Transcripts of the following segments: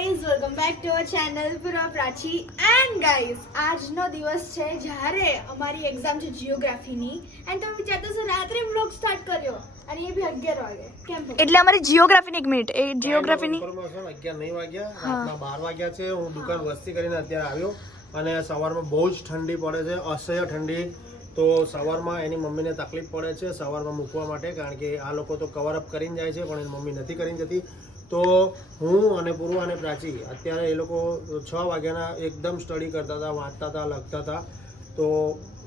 Guys welcome back to our channel પૂરા પ્રાચી and guys આજનો દિવસ છે જ્યારે અમારી એક્ઝામ છે જીઓગ્રાફીની એન્ડ તમે વિચારતો છો રાત્રે વ્લોગ સ્ટાર્ટ કર્યો અને એ બી 11 વાગે કેમ એટલે અમારી જીઓગ્રાફીની 1 મિનિટ એ જીઓગ્રાફીની 11 નહીં વાગ્યા રાતના 12 વાગ્યા છે હું દુકાન વસ્તી કરીને અત્યારે આવ્યો અને સવારમાં બહુ જ ઠંડી પડે છે અસહ્ય ઠંડી તો સવારમાં એની મમ્મીને તકલીફ પડે છે સવારમાં મૂકવા માટે કારણ કે આ લોકો તો કવર અપ કરીને જાય છે પણ એની મમ્મી નથી કરીને જતી તો હું અને પૂર્વ અને પ્રાચી અત્યારે એ લોકો 6 વાગ્યાના એકદમ સ્ટડી કરતા હતા વાંચતા હતા લખતા હતા તો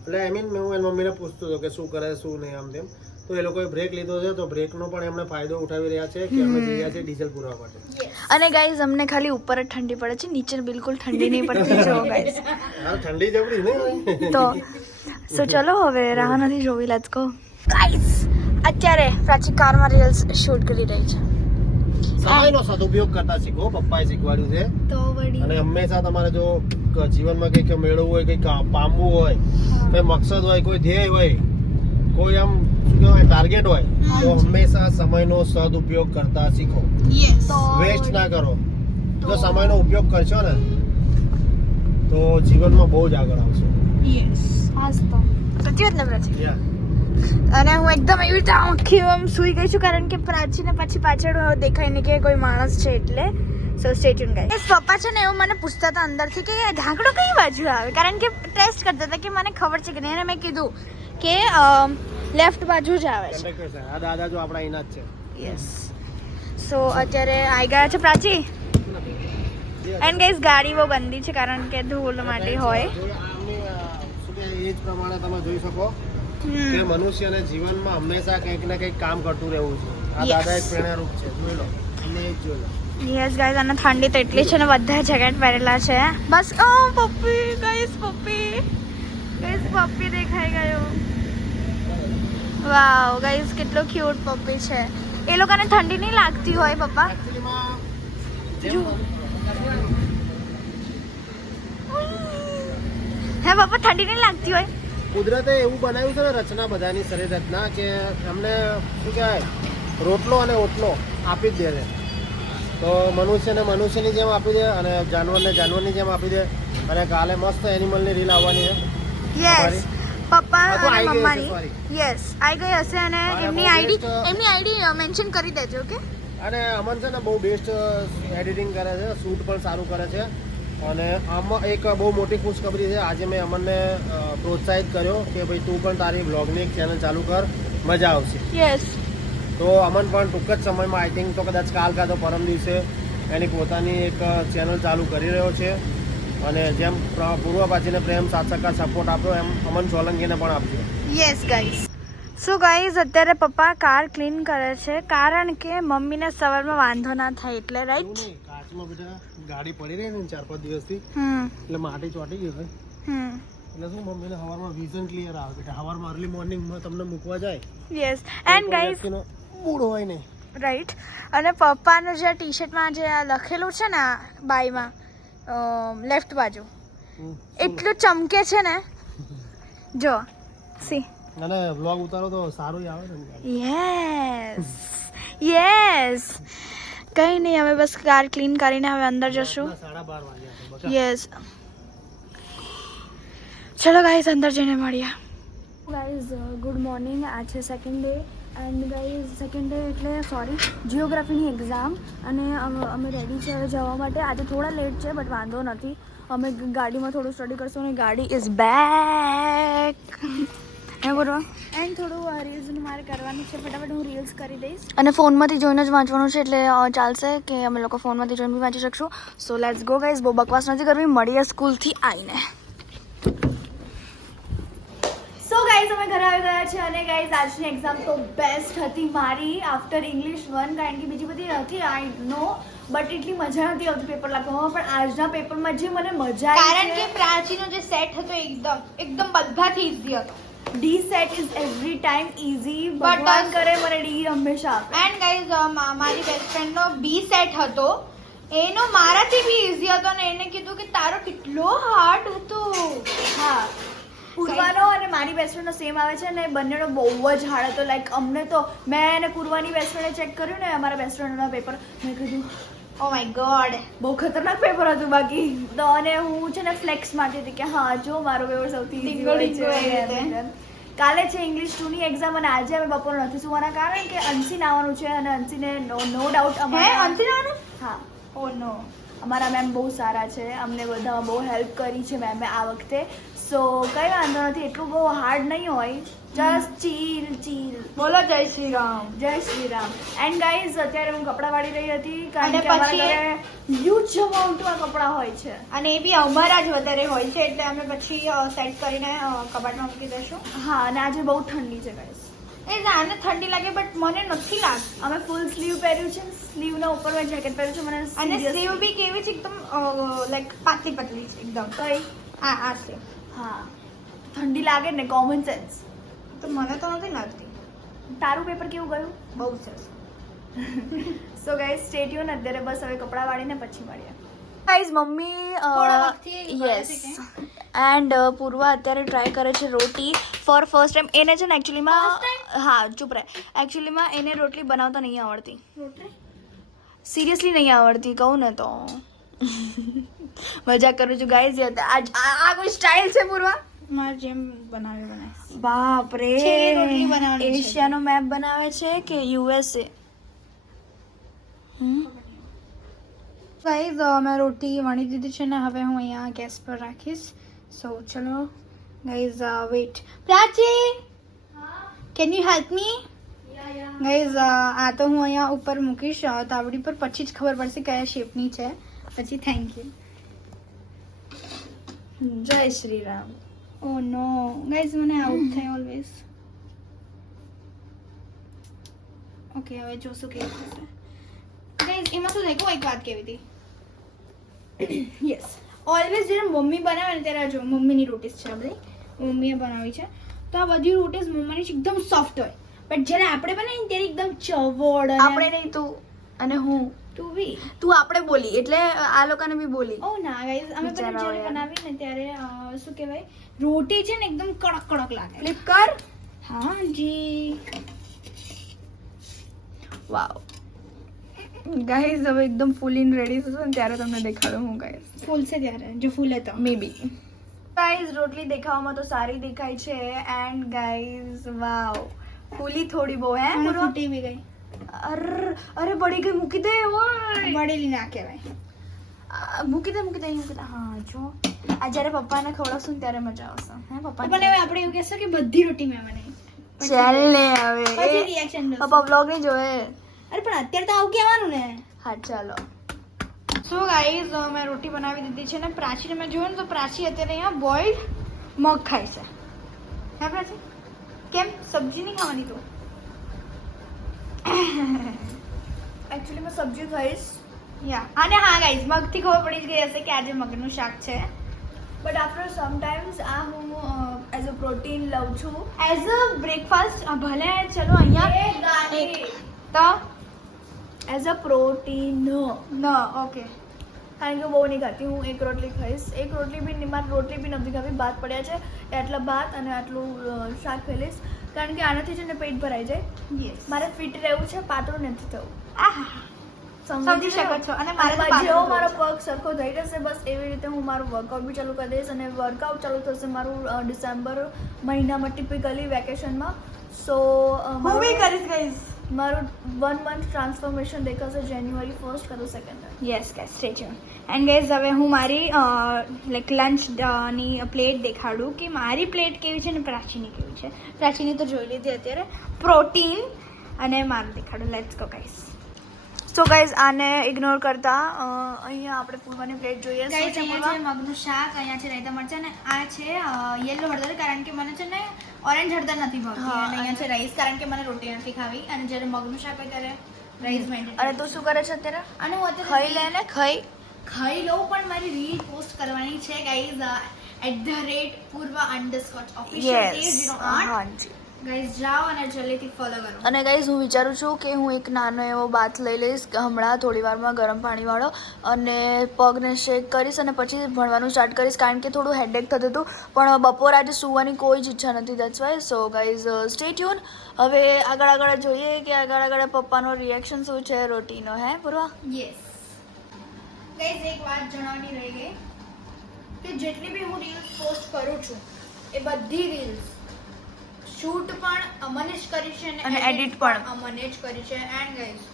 એટલે આઈ મીન હું એની મમ્મીને પૂછતો હતો કે શું કરે શું નહીં આમ તેમ તો એ લોકોએ બ્રેક લીધો છે તો બ્રેકનો પણ એમણે ફાયદો ઉઠાવી રહ્યા છે કે અમે જઈ રહ્યા છીએ ડીઝલ પૂરવા માટે અને ગાઈઝ અમને ખાલી ઉપર જ ઠંડી પડે છે નીચે બિલકુલ ઠંડી નહીં પડતી જો ગાઈઝ યાર ઠંડી જબરી નહીં તો સો ચલો હવે રાહ નથી જોવી લેટ્સ ગો ગાઈઝ અત્યારે પ્રાચી કારમાં રીલ્સ શૂટ કરી રહી છે સમયનો સદુપયોગ કરતા શીખો પપ્પાએ શીખવાડ્યું છે તો વળી અને હંમેશા તમારે જો જીવનમાં કંઈક મેળવવું હોય કંઈક પામવું હોય કોઈ મકસદ હોય કોઈ ધ્યેય હોય કોઈ આમ શું કહેવાય ટાર્ગેટ હોય તો હંમેશા સમયનો સદુપયોગ કરતા શીખો વેસ્ટ ના કરો જો સમયનો ઉપયોગ કરશો ને તો જીવનમાં બહુ જ આગળ આવશો યસ આજ તો સાચી વાત ને પ્રાચી Yeah. અને હું એકદમ એવી રીતે આખી આમ સૂઈ ગઈ છું કારણ કે પ્રાચીને પછી પાછળ દેખાય નહીં કે કોઈ માણસ છે એટલે સો સ્ટે ટ્યુન ગાઈસ પપ્પા છે ને એવું મને પૂછતા હતા અંદરથી કે ઢાંકડો કઈ બાજુ આવે કારણ કે ટેસ્ટ કરતા હતા કે મને ખબર છે કે નહીં અને મેં કીધું કે લેફ્ટ બાજુ જ આવે છે Conductor છે. આ દાદા જો આપણા અહીંના જ છે યસ સો અત્યારે આવી ગયા છે પ્રાચી એન્ડ ગાઈસ ગાડી બહુ ગંદી છે કારણ કે ધૂળ માટી હોય આમની શું કે એજ પ્રમાણે તમે જોઈ શકો કે મનુષ્યને જીવનમાં હંમેશા કંઈક ને કંઈક કામ કરતું રહેવું છે આ દાદા એક પ્રેરણારૂપ છે જોઈ લો તમને એ જ જોઈ લો યસ ગાઈસ અને ઠંડી તો એટલી છે ને બધા જેકેટ પહેરેલા છે બસ ઓ પપ્પી ગાઈસ પપ્પી દેખાઈ ગયો વાવ ગાઈસ કેટલો ક્યુટ પપ્પી છે એ લોકોને ઠંડી નહીં લાગતી હોય પપ્પા હે પપ્પા ઠંડી નહીં લાગતી હોય કુદરતે એવું બનાવ્યું છે ને રચના બધાની શરીર રચના કે અમને શું કહેવાય રોટલો અને ઓટલો આપી જ દે છે તો મનુષ્યને મનુષ્યની જેમ આપી દે અને જાનવરને જાનવરની જેમ આપી દે અને કાલે મસ્ત એનિમલની રીલ આવવાની છે યસ પપ્પા આ તો અને આવી ગઈ હશે, મમ્માની sorry. યસ આવી ગઈ હશે અને મારે એમની બહુ આઈડી મેન્શન કરી દેજો ઓકે અને અમન છે ને બહુ બેસ્ટ એડિટિંગ કરે છે શૂટ પણ સારું કરે છે અને આમાં એક બહુ મોટી ખુશખબરી છે આજે મેં અમનને પ્રોત્સાહિત કર્યો કે ભાઈ તું પણ તારી બ્લોગની એક ચેનલ ચાલુ કર મજા આવશે યસ તો અમન પણ ટૂંક જ સમયમાં આઈ થિંક તો કદાચ કાલ કાં તો પરમ દિવસે એની પોતાની એક ચેનલ ચાલુ કરી રહ્યો છે અને જેમ પૂર્વ પ્રાચીને પ્રેમ સાતસકા સપોર્ટ આપ્યો એમ અમન સોલંકીને પણ આપજો યસ ગાઈઝ સો ગાઈઝ અત્યારે પપ્પા કાર ક્લીન કરે છે કારણ કે મમ્મીને સવારમાં વાંધો ના થાય એટલે એવું રાઈટ નહીં કાચમાં બધા ગાડી પડી રહી ને 4-5 દિવસથી હમ એટલે માટી ચોંટી ગઈ હોય હમ એટલે શું મમ્મીને સવારમાં વિઝન ક્લિયર આવે કે સવારમાં અર્લી મોર્નિંગમાં તમને મૂકવા જાય યસ એન્ડ ગાઈઝ મૂડ હોય નહીં રાઈટ અને પપ્પાનું જે ટી શર્ટમાં જે આ લખેલું છે ને આ બાયમાં લેફ્ટ બાજુ એટલું ચમકે છે ને જો સી અને વ્લોગ ઉતારો તો સારું આવે ને યસ કઈ નહીં હવે બસ કાર ક્લીન કરીને હવે અંદર જશું 12:30 વાગ્યા છે યસ ચલો ગાઈઝ અંદર જઈને મળીએ ગાઈઝ ગુડ મોર્નિંગ આ છે second day and guys second day એટલે સોરી જીઓગ્રાફીની એક્ઝામ અને અમે રેડી છે હવે જવા માટે આજે થોડા લેટ છે બટ વાંધો નથી અમે ગાડીમાં થોડું સ્ટડી કરશું અને ગાડી ઇઝ બેક હે બોલો એન્ડ થોડું રીલ્સનું મારે કરવાનું છે ફટાફટ હું રીલ્સ કરી દઈશ અને ફોનમાંથી જોઈને જ વાંચવાનું છે એટલે ચાલશે કે અમે લોકો ફોનમાંથી જોઈને બી વાંચી શકશું સો લેટ્સ ગો ગાઈઝ બહુ બકવાસ નથી કરવી મળીએ સ્કૂલથી આવીને સો ગાઈઝ અમે ઘરે આવી ગયા છે અને ગાઈઝ આજની એક્ઝામ તો બેસ્ટ હતી મારી આફ્ટર ઇંગ્લિશ 1 કારણ કે બીજી બધી નથી આઈ નો બટ એટલી મજા નથી આવતી પેપર લખવામાં પણ આજના પેપરમાં જે મને મજા આવી કારણ કે પ્રાચીનો જે સેટ હતો એકદમ બધાથી ઈઝી હતો D set is every time easy But ભગવાન કરે મને ડી હંમેશા આપે એન્ડ ગાઈઝ મારી બેસ્ટ ફ્રેન્ડનો બી સેટ હતો એનો મારાથી બી ઈઝી હતો અને એને કીધું કે તારો કેટલો હાર્ડ હતો હા પૂર્વાનો અને મારી બેસ્ટ ફ્રેન્ડનો સેમ આવે છે ને બંનેનો બહુ જ હાર્ડ હતો લાઈક અમને તો મેં અને પૂર્વાની બેસ્ટ ફ્રેન્ડે ચેક કર્યું ને અમારા બેસ્ટ ફ્રેન્ડના પેપર મેં કીધું ઓ માય ગોડ. બહુ ખતરનાક પેપર હતું બાકી તો. અને હું છે ને ફ્લેક્સ મારતી હતી કે હા જો મારો પેપર સૌથી easy ટીંગો હોય ટીંગો છે. એવી રીતે. કાલે છે ઇંગ્લિશ 2 ની એક્ઝામ અને આજે અમે બપોર નથી સુવાના કારણ કે અંશીન આવવાનું છે અને અંશીને નો ડાઉટ હે અમારા અંશીનાનું? હા ઓ નો. અમારા મેમ બહુ સારા છે, અમને બધામાં બહુ હેલ્પ કરી છે મેમે આ વખતે. સો કંઈ વાંધો નથી, એટલું બહુ હાર્ડ નહીં હોય. જસ્ટ ચીલ ચીલ. બોલો જય શ્રી રામ. જય શ્રી રામ. એન્ડ ગાઈઝ અત્યારે હું કપડાં વાળી રહી હતી કારણ અને કે અમારા પછી ઘરે હ્યુજ અમાઉન્ટમાં કપડાં હોય છે. અને એ બી અમારા જ વધારે હોય છે એટલે અમે પછી સેટ કરીને કબાટમાં મૂકી દઈશું. હા અને આજે બહુ ઠંડી છે ગાઈઝ. એ આને ઠંડી લાગે બટ મને નથી લાગતી. અમે ફૂલ સ્લીવ પહેર્યું છે, સ્લીવના ઉપર મેં જેકેટ પહેર્યું છે. મને અને seriously- સ્લીવ બી કેવી છે એકદમ લાઈક પાતળી પતલી છે એકદમ. કઈ આ સ્લીવ હા ઠંડી લાગે ને, કોમન સેન્સ. તો મને તો નથી લાગતી. તારું પેપર કેવું ગયું? બહુ સરસ. સો ગાઈઝ સ્ટે ટ્યુન. અત્યારે બસ હવે કપડાં વાળીને પછી મળીએ. ગાઈઝ મમ્મી થોડા વખતથી કરે છે યસ એન્ડ પૂર્વા અત્યારે ટ્રાય કરે છે રોટી ફોર ફર્સ્ટ ટાઈમ. એને છે ને એકચ્યુઅલીમાં હા ચૂપ રહે. એકચ્યુઅલીમાં એને રોટલી બનાવતા નહીં આવડતી. સિરિયસલી નહીં આવડતી કહું ને તો. મજાક કરું છું ગાઈઝ. આ કોઈ સ્ટાઇલ છે પૂર્વા? મારે જેમ બનાવે. બાપ રે, છેલ્લી રોટલી બનાવવાની છે. એશિયાનો મેપ બનાવે છે કે યુએસએ? ગાઈઝ મેં રોટી વણી દીધી છે ને હવે હું અહીંયા ગેસ પર રાખીશ. સો ચલો guys wait. Prachi can you help me? Guys આ તો હું અહીંયા ઉપર મૂકીશ તાવડી પર, પછી જ ખબર પડશે કયા શેપની છે. પછી થેન્ક યુ. જય શ્રી રામ. ઓ નો ગાઈઝ મને આઉટ થાય ઓલવેઝ. ઓકે હવે જોશું કેવું થશે. ગાઈઝ એમાં શું થાય કહું, એક વાત કેવી હતી. યસ ઓલવેઝ જ્યારે મમ્મી બનાવે ને ત્યારે જો મમ્મીની રોટીસ છે આ બધી મમ્મીએ બનાવી છે તો આ બધી રોટીસ મમ્મીની એકદમ સોફ્ટ હોય બટ જ્યારે આપણે બનાવીએ ને ત્યારે એકદમ ચવડ. આપણે નહીં, તું અને હું. તું બી તું આપણે બોલી એટલે આ લોકોને બી બોલી. ઓ ના ગાઈઝ અમે બધા બિચારાઓ જ્યારે યાર. બનાવી ને ત્યારે શું કહેવાય રોટી છે ને એકદમ કડક કડક લાગે. ફ્લિપ કર. હા જી. વાવ ગાઈઝ હવે એકદમ ફૂલ ઇન રેડી થશે ને ત્યારે તમને દેખાડું હું ગાઈઝ. ફૂલશે ત્યારે જો ફૂલે તો મે બી. ગાઈઝ રોટલી દેખાવામાં તો સારી દેખાય છે એન્ડ ગાઈઝ વાવ ફૂલી થોડી બહુ હે અને પૂરો. ફૂટી બી ગઈ. અરે બળી ગઈ, મૂકી દે. ઓય બળેલી ના કહેવાય. મૂકી દે મૂકી દે. હા જો આ જ્યારે પપ્પાને ખવડાવશું ને ત્યારે મજા આવશે. હે પપ્પા પણ હવે આપણે એવું કહેશું કે બધી રોટી મેં બનાવી. ચાલ ને હવે પછી રિએક્શન પપ્પા બ્લોગ નહીં જોવે. અરે પણ અત્યારે તો આવું કહેવાનું ને. હા ચાલો. સો ગાઈઝ મેં રોટી બનાવી દીધી છે ને પ્રાચીને મેં જોયું ને તો પ્રાચી અત્યારે અહીંયા બોઇલ્ડ મગ ખાય છે. હે પ્રાચી કેમ સબ્જી નહીં ખાવાની તું? એકચ્યુઅલી મેં સબ્જી ખાઈશ યા અને હા ગાઈઝ મગથી ખબર પડી જ ગઈ હશે કે આજે મગનું શાક છે. બટ આફ્ટર સમટાઈમ્સ આ હું એઝ અ પ્રોટીન લઉં છું. એઝ અ બ્રેકફાસ્ટ ભલે ચલો અહીંયા તો એઝ અ પ્રોટીન ન ઓકે કારણ કે બહુ નહીં ખાતી હું. એક રોટલી ખાઈશ. એક રોટલી બી મારે રોટલી બી નથી ખાવી. ભાત પડ્યા છે એટલા ભાત અને આટલું શાક ખાઈ લઈશ કારણ કે આનાથી છે ને પેટ ભરાઈ જાય. યસ મારે ફિટ રહેવું છે, પાતળું નથી થવું. આહા સમજી શકો છો. અને મારે તો જેવો પાતળું મારો થવું પગ સરખો થઈ જશે બસ એવી રીતે હું મારું વર્કઆઉટ બી ચાલુ કરી દઈશ. અને વર્કઆઉટ ચાલુ થશે મારું ડિસેમ્બર મહિનામાં ટિપિકલી વેકેશનમાં. સો હું બી કરીશ ગાઈઝ. મારું 1 મંથ ટ્રાન્સફોર્મેશન દેખાશે જાન્યુઆરી 1st કાં તો 2nd. Yes guys stay tune. And guys હવે હું મારી લાઈક લંચ ની પ્લેટ દેખાડું કે મારી પ્લેટ કેવી છે ને પ્રાચીની કેવી છે. પ્રાચીની તો જોઈ લીધી અત્યારે પ્રોટીન અને મારું દેખાડું. Let's go guys. So guys આને ઇગ્નોર કરતા અહીંયા આપણે પૂર્વાની પ્લેટ જોઈએ. શું ગાઈઝ છે અહીંયા પૂર્વા? છે મગનું શાક, અહીંયા છે રાયતા મરચાં અને આ છે યલો હળદર કારણ કે મને છે ને ઓરેન્જ હળદર નથી ભાવતી. હા, અને અહીંયા છે રાઈસ કારણ કે મને રોટી નથી ખાવી અને જ્યારે મગનું શાક હોય ત્યારે રાઈસ મેન્ટેન. અને તું શું કરે છે અત્યારે? અને હું અત્યારે ખાઈ લે ને ખાઈ લઉં પણ મારી રીલ પોસ્ટ કરવાની છે ગાઈઝ @purva_official08 હાજી. ગાઈઝ જાઓ અને જલ્દીથી ફોલો કરો. અને ગાઈઝ હું વિચારું છું કે હું એક નાનો એવો બાથ લઈ લઈશ હમણાં થોડી વારમાં ગરમ પાણીવાળો અને પગને શેક કરીશ અને પછી ભણવાનું સ્ટાર્ટ કરીશ કારણ કે થોડું હેડેક થતું હતું પણ બપોર આજે સૂવાની કોઈ જ ઈચ્છા નથી. That's why. So guys stay tune. હવે આગળ જોઈએ કે આગળ પપ્પાનો રિએક્શન શું છે રોટીનો. હે પૂર્વા? યસ ગાઈઝ એક વાત જણાવવાની રહી ગઈ કે જેટલી બી હું રીલ્સ પોસ્ટ કરું છું એ બધી રીલ્સ શૂટ પણ અમને જ કરી છે અને edit પણ. અમને જ કરી છે. એન્ડ ગાઈઝ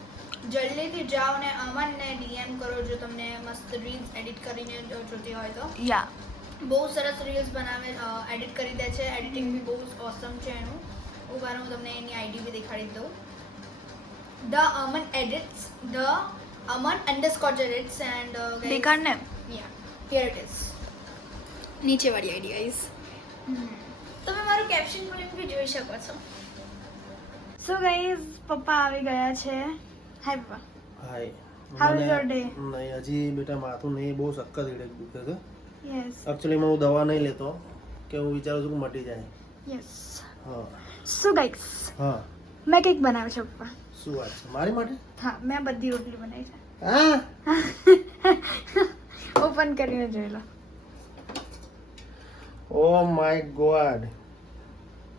જલ્દીથી જાઓ ને અમનને DM કરો જો તમને મસ્ત રીલ્સ એડિટ કરીને જોતી હોય તો. યા બહુ સરસ રીલ્સ બનાવે, એડિટ કરી દે છે. એડિટિંગ બી બહુ ઓસમ છે એનું. ઉભા રહો, હું તમને એની આઈડી બી દેખાડી દઉં. ધ અમન એડિટ્સ, ધ અમન _edits એન્ડ દેખાડ ને. Yeah here it is. નીચે વાળી આઈડી ગાઈઝ. તમે મારું કેપ્શન બોલીને બી જોઈ શકો છો. સો ગાઈઝ પપ્પા આવી ગયા છે. હાય પપ્પા. હાય. How is your day? નહીં, હજી બેટા માથું નહીં, બહુ સખત હેડેક દુખે છે. યસ એકચ્યુઅલીમાં હું દવા નહીં લેતો કે હું વિચારું છું કે મટી જાય. યસ. હા સો ગાઈઝ હા, મેં કંઈક બનાવ્યું છે પપ્પા. શું વાત છે મારી માટે? હા, મેં બધી રોટલી બનાવી છે. હા, ઓપન કરીને જોઈ લો. ઓ માય ગોડ,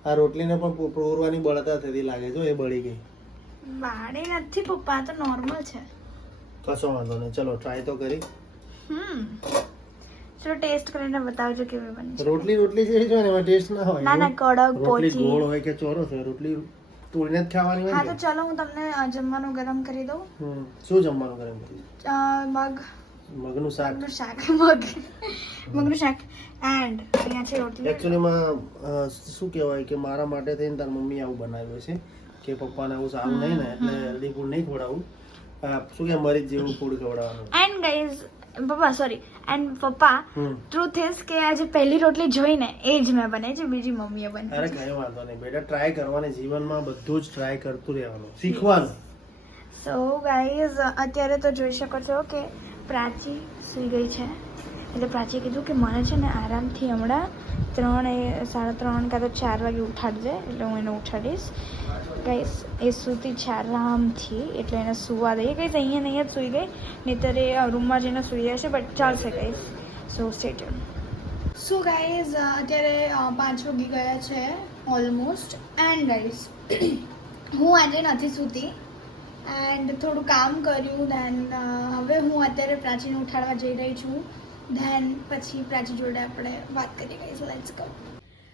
આ રોટલીને પણ પૂરવાની બળતા થતી લાગે છે. એ બળી ગઈ. બાળી નથી પપ્પા, આ તો નોર્મલ છે. કશો વાંધો નહીં, ચલો ટ્રાય તો કરી. ચલો ટેસ્ટ કરીને બતાવજો કેવી બની છે. રોટલી રોટલી જેવી છે ને, એમાં ટેસ્ટ ના હોય. ના ના, કડક રોટલી પોચી. ગોળ હોય કે ચોરસ હોય, રોટલી તોડીને જ ખાવાની હોય હા ને. તો ચલો હું તમને જમવાનું ગરમ કરી દઉં. શું જમવાનું કરે? મગ મગનું શાક. મગનું શાક. મગનું શાક એન્ડ અહીંયા છે રોટલી. એકચ્યુઅલીમાં શું કહેવાય કે મારા માટે થઈને તાર મમ્મી આવું બનાવ્યું છે કે પપ્પાને આવું સારું નહીં ને, એટલે હેલ્ધી ફૂડ નહીં ખવડાવું. શું કે મરી જેવું ફૂડ ખવડાવવાનું. એન્ડ ગાઈઝ પપ્પા સોરી એન્ડ પપ્પા ટ્રુથ ઇઝ કે આજે પહેલી રોટલી જોઈને એ જ મેં બનાવી છે, બીજી મમ્મીએ અરે બનાવી છે. કઈ વાંધો નહીં બેટા, ટ્રાય કરવાની. જીવનમાં બધું જ ટ્રાય કરતું રહેવાનું, શીખવાનું. સો ગાઈઝ અત્યારે તો જોઈ શકો છો કે પ્રાચી સૂઈ ગઈ છે. એટલે પ્રાચીએ કીધું કે મને છે ને આરામથી હમણાં 3:30 કાં તો 4 વાગે ઉઠાડજે, એટલે હું એને ઉઠાડીશ. ગાઈસ એ સૂતી છે આરામથી, એટલે એને સૂવા દઈએ. ગાઈસ અહીંયા જ સૂઈ ગઈ, નહીંતર એ રૂમમાં જઈને સૂઈ જશે, બટ ચાલશે ગાઈસ. સો સ્ટે ટ્યુન. સો ગાઈઝ અત્યારે 5 વાગી ગયા છે ઓલમોસ્ટ. એન્ડ ગાઈઝ હું આજે નથી સૂતી એન્ડ થોડું કામ કર્યું. દેન હવે હું અત્યારે પ્રાચીને ઉઠાડવા જઈ રહી છું. ધેન પછી પ્રાચી જોડે આપણે વાત કરીએ guys. Let's go.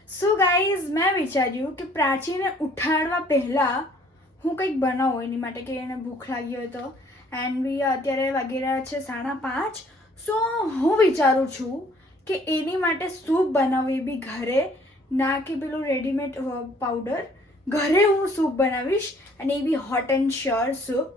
So guys મેં વિચાર્યું કે પ્રાચીને ઉઠાડવા પહેલાં હું કંઈક બનાવું એની માટે, કે એને ભૂખ લાગી હોય તો. એન્ડ બી અત્યારે વાગી રહ્યા છે 5:30. સો હું વિચારું છું કે એની માટે સૂપ બનાવું, એ બી ઘરે, ના કે પેલું રેડીમેડ પાવડર. ઘરે હું સૂપ બનાવીશ, અને એ બી hot and sour soup.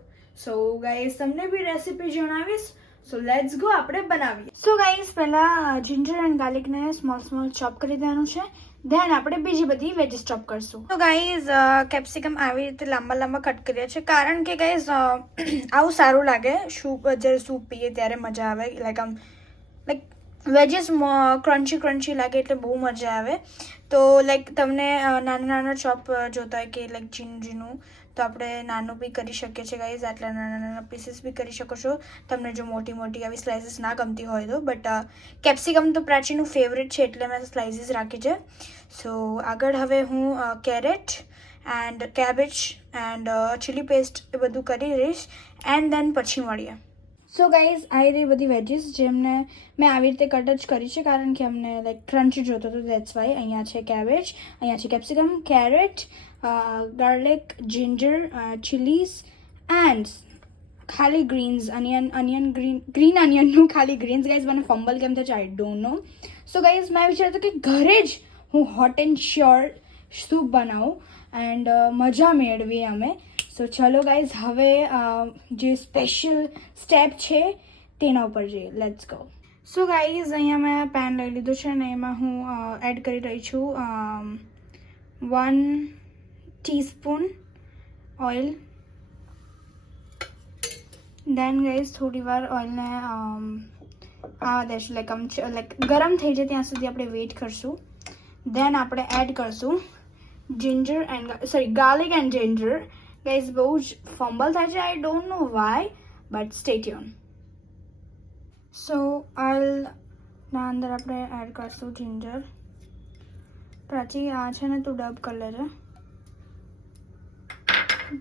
So guys તમને બી રેસીપી જણાવીશ. સો લેટ્સ ગો, આપણે બનાવીએ. સો ગાઈઝ પહેલાં જિંજર એન્ડ ગાર્લિકને સ્મોલ ચોપ કરી દેવાનું છે. ધેન આપણે બીજી બધી વેજીસ ચોપ કરશું. તો ગાઈઝ કેપ્સિકમ આવી રીતે લાંબા કટ કર્યા છે, કારણ કે ગાઈઝ આવું સારું લાગે. જ્યારે સૂપ પીએ ત્યારે મજા આવે. લાઈક વેજીસ ક્રન્ચી લાગે એટલે બહુ મજા આવે. તો લાઈક તમને નાના ચોપ જોતા હોય કે લાઈક ઝીણું, તો આપણે નાનું બી કરી શકીએ છીએ ગાઈઝ. આટલા નાના પીસીસ બી કરી શકો છો, તમને જો મોટી આવી સ્લાઇસીસ ના ગમતી હોય તો. બટ કેપ્સિકમ તો પ્રાચીનું ફેવરેટ છે, એટલે મેં સ્લાઇસીસ રાખી છે. સો આગળ હવે હું carrot and cabbage and chilli paste એ બધું કરી રહીશ. એન્ડ દેન પછી મળીએ. સો ગાઈઝ આવી રહી બધી વેજીસ, જેમને મેં આવી રીતે કટ જ કરી છે, કારણ કે અમને લાઈક ક્રન્ચી જોતો હતો, દેટ્સ વાય. અહીંયા છે કેબેજ, અહીંયા છે capsicum, carrot, garlic, ginger, chillies and ખાલી ગ્રીન્સ, ગ્રીન અનિયનનું ખાલી ગ્રીન્સ. ગાઈઝ મને ફંબલ કેમ થાય છે I don't no. So guys મેં વિચાર્યું કે ઘરે જ હું હોટ એન્ડ શ્યોર સૂપ બનાવું એન્ડ મજા મેળવીએ અમે. સો ચલો ગાઈઝ હવે જે સ્પેશિયલ સ્ટેપ છે તેના ઉપર જઈએ. Let's go. સો ગાઈઝ અહીંયા મેં પેન લઈ લીધું છે, અને એમાં હું એડ કરી રહી છું 1 ટીસ્પૂન ઓઇલ. દેન ગાઈઝ થોડી વાર ઓઇલને આવા દેશું, લાઈક ગરમ થઈ જાય ત્યાં સુધી આપણે વેઇટ કરશું. દેન આપણે એડ કરશું ગાર્લિક એન્ડ જિંજર. ગાઈઝ બહુ જ ફમ્બલ થાય છે, I don't know why, but stay tune. So ઓઇલના અંદર આપણે એડ કરશું જિંજર. પ્રાચી આ છે ને તું ડબ કરી લેજે.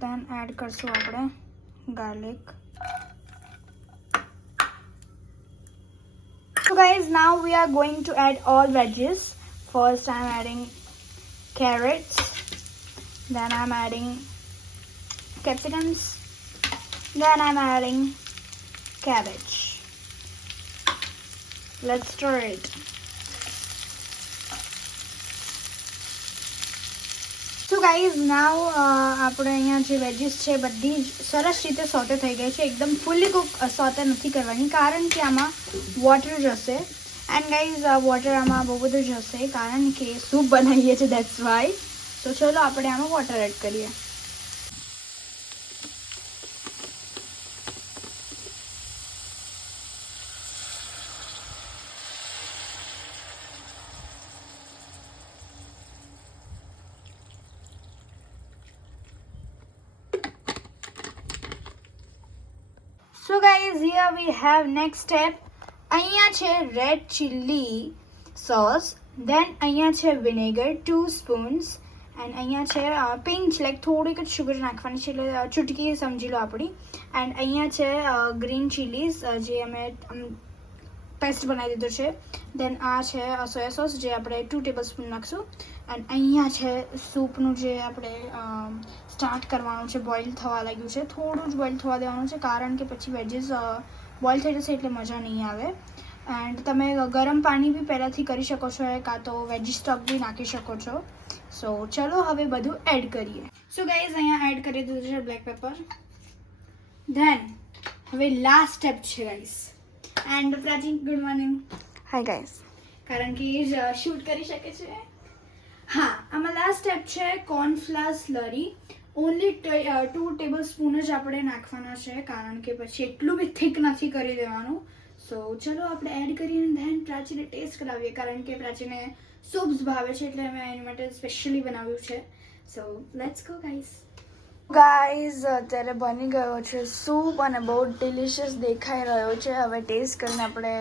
દેન એડ કરશું આપણે garlic guys, now we are going to add all veggies. First I'm adding carrots, then I'm adding capsicums, then I'm adding cabbage. Let's stir it. So guys, now આપણે અહીંયા જે વેજીસ છે બધી જ સરસ રીતે સોટે થઈ ગઈ છે. એકદમ ફૂલી કુક સોટે નથી કરવાની કારણ કે આમાં વોટર જશે. એન્ડ ગાઈઝ વોટર આમાં બહુ બધું જશે કારણ કે સૂપ બનાવીએ છીએ, દેટ્સ વાય. તો ચલો આપણે આમાં વોટર એડ કરીએ. So guys, here we have next step. અહીંયા છે રેડ ચીલી સોસ, દેન અહીંયા છે વિનેગર 2 સ્પૂન્સ, એન્ડ અહીંયા છે પિંચ લાઈક થોડીક જ શુગર નાખવાની છે એટલે ચૂટકી સમજી લો આપણી. એન્ડ અહીંયા છે ગ્રીન ચીલીઝ જે અમે પેસ્ટ બનાવી દીધો છે. દેન આ છે સોયા સોસ જે આપણે 2 ટેબલ સ્પૂન નાખશું. એન્ડ અહીંયા છે સૂપનું જે આપણે સ્ટાર્ટ કરવાનું છે, બોઇલ થવા લાગ્યું છે. થોડું જ બોઇલ થવા દેવાનું છે કારણ કે પછી વેજીસ બોઇલ થઈ જશે એટલે મજા નહીં આવે. એન્ડ તમે ગરમ પાણી બી પહેલાંથી કરી શકો છો, કાં તો વેજી સ્ટોક બી નાખી શકો છો. સો ચલો હવે બધું એડ કરીએ. સો ગાઈઝ અહીંયા એડ કરી દીધું છે બ્લેક પેપર. ધેન હવે લાસ્ટ સ્ટેપ છે guys. And Prachi, good morning. Hi guys. કારણ કે એ જ શૂટ કરી શકે છે. હા, આમાં લાસ્ટ સ્ટેપ છે cornflour slurry. Only 2 table spoon જ આપણે નાખવાના છે કારણ કે પછી એટલું બી થીક નથી કરી દેવાનું. સો ચલો આપણે એડ કરીએ અને ધેન પ્રાચીને ટેસ્ટ કરાવીએ કારણ કે પ્રાચીને સૂપ્સ ભાવે છે એટલે મેં એની માટે સ્પેશિયલી બનાવ્યું છે. સો લેટ્સ ગો ગાઈઝ. ગાઈઝ અત્યારે બની ગયો છે સૂપ અને બહુ ડિલિશિયસ દેખાઈ રહ્યો છે. હવે ટેસ્ટ કરીને આપણે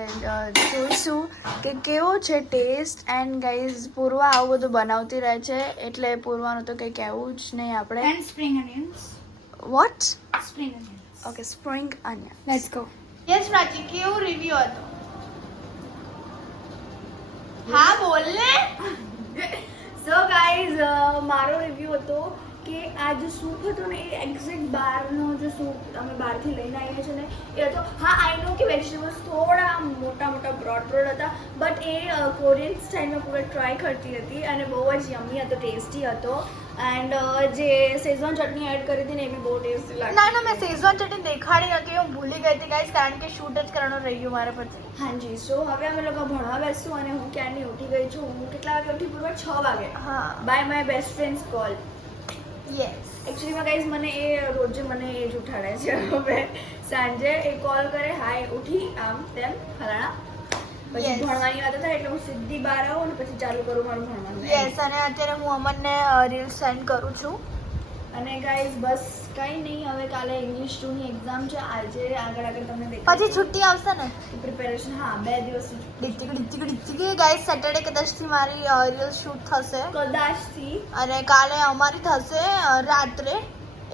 જોઈશું કે કેવો છે ટેસ્ટ. એન્ડ ગાઈઝ પૂર્વા આવું બધું બનાવતી રહે છે એટલે પૂર્વાનું તો કંઈ કહેવું જ નહીં આપણે. And spring onions. What? Spring onions. Okay, spring onion. Let's go. Yes Prachi, કેવો રિવ્યુ હતો? હા બોલ ને. સો ગાઈઝ મારો રિવ્યુ હતો કે આ જે સૂપ હતો ને એ એક્ઝેક્ટ બહારનો જે સૂપ અમે બહારથી લઈને આવીએ છીએ ને એ હતો. હા, આઈ નો કે વેજીટેબલ્સ થોડા મોટા મોટા બ્રોડ હતા, બટ એ કોરિયન સ્ટાઇલમાં પૂરા ટ્રાય કરતી હતી અને બહુ જ યમી હતો, ટેસ્ટી હતો. એન્ડ જે શેઝવાન ચટણી એડ કરી હતી ને એ બી બહુ ટેસ્ટી લાગી. ના મેં શેઝવાન ચટણી દેખાડી નથી, હું ભૂલી ગઈ હતી ગાઈઝ કારણ કે શૂટ જ કરવાનું રહ્યું મારે પછી. હાજી. સો હવે અમે લોકો ભણવા બેસશું અને હું ક્યારની ઉઠી ગઈ છું. હું કેટલા વાગે ઉઠી? પૂર્વ 6 વાગે. હા, by my best friends call. Yes, એકચ્યુઅલીમાં ગાઈઝ મને એ રોજે મને એ જ ઉઠાડે છે. હવે સાંજે એ કોલ કરે, હાય ઉઠી, આમ તેમ ફલાણા, પછી ભણવાની વાત થાય એટલે હું સીધી બહાર આવું અને પછી ચાલુ કરું મારું ભણવાનું. યસ, અને અત્યારે હું અમનને રીલ સેન્ડ કરું છું. અને ગાઈઝ બસ કંઈ નહીં, હવે કાલે ઇંગ્લિશ 2 ની એક્ઝામ છે. આજે આગળ તમને દેખાય. પછી છુટ્ટી આવશે ને પ્રિપેરેશન. હા, 2 દિવસની ડિચ્ચી ગાઈઝ. સેટરડે કદાચથી મારી રીલ શૂટ થશે, કદાચથી. અને કાલે અમારી થશે રાત્રે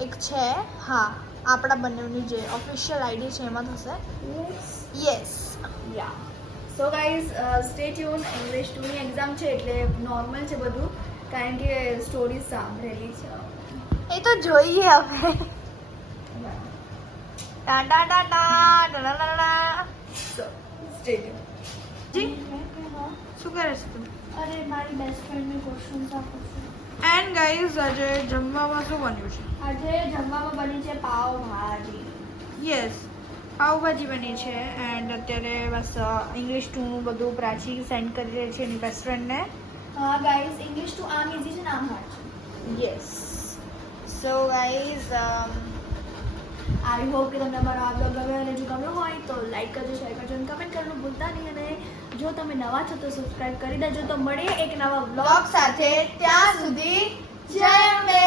એક છે. હા, આપણા બંનેની જે ઓફિશિયલ આઈડી છે એમાં થશે. Yes, yeah. So guys stay tune. English 2 ની એક્ઝામ છે એટલે નોર્મલ છે બધું કારણ કે સ્ટોરી સાંભળેલી છે. એ તો જોઈએ હવે. ટા ટા ટા ટા ટા ટા. સો સ્ટે ટ્યુન. જી, શું કરે છે તું? અરે મારી બેસ્ટ ફ્રેન્ડને ક્વેશ્ચન્સ આપું છું. એન્ડ ગાઈઝ આજે જમવામાં શું બન્યું છે? આજે જમવામાં બની છે પાવભાજી. યસ, પાવભાજી બની છે. એન્ડ અત્યારે બસ ઇંગ્લિશ 2 નું બધું પ્રાચી સેન્ડ કરી રહી છે એની બેસ્ટ ફ્રેન્ડને. હા ગાઈઝ, ઇંગ્લિશ 2 આમ ઇઝી છે ને આમ હાર્ડ છે. Yes. So guys I hope કે તમને અમારો આ બ્લોગ ગમ્યો અને જો ગમ્યો હોય તો લાઈક કરજો, શેર કરજો અને કમેન્ટ કરવાનું ભૂલતા નહીં. અને જો તમે નવા છો તો સબસ્ક્રાઇબ કરી દેજો. તો મળીએ એક નવા બ્લોગ સાથે. ત્યાં સુધી જય અંબે.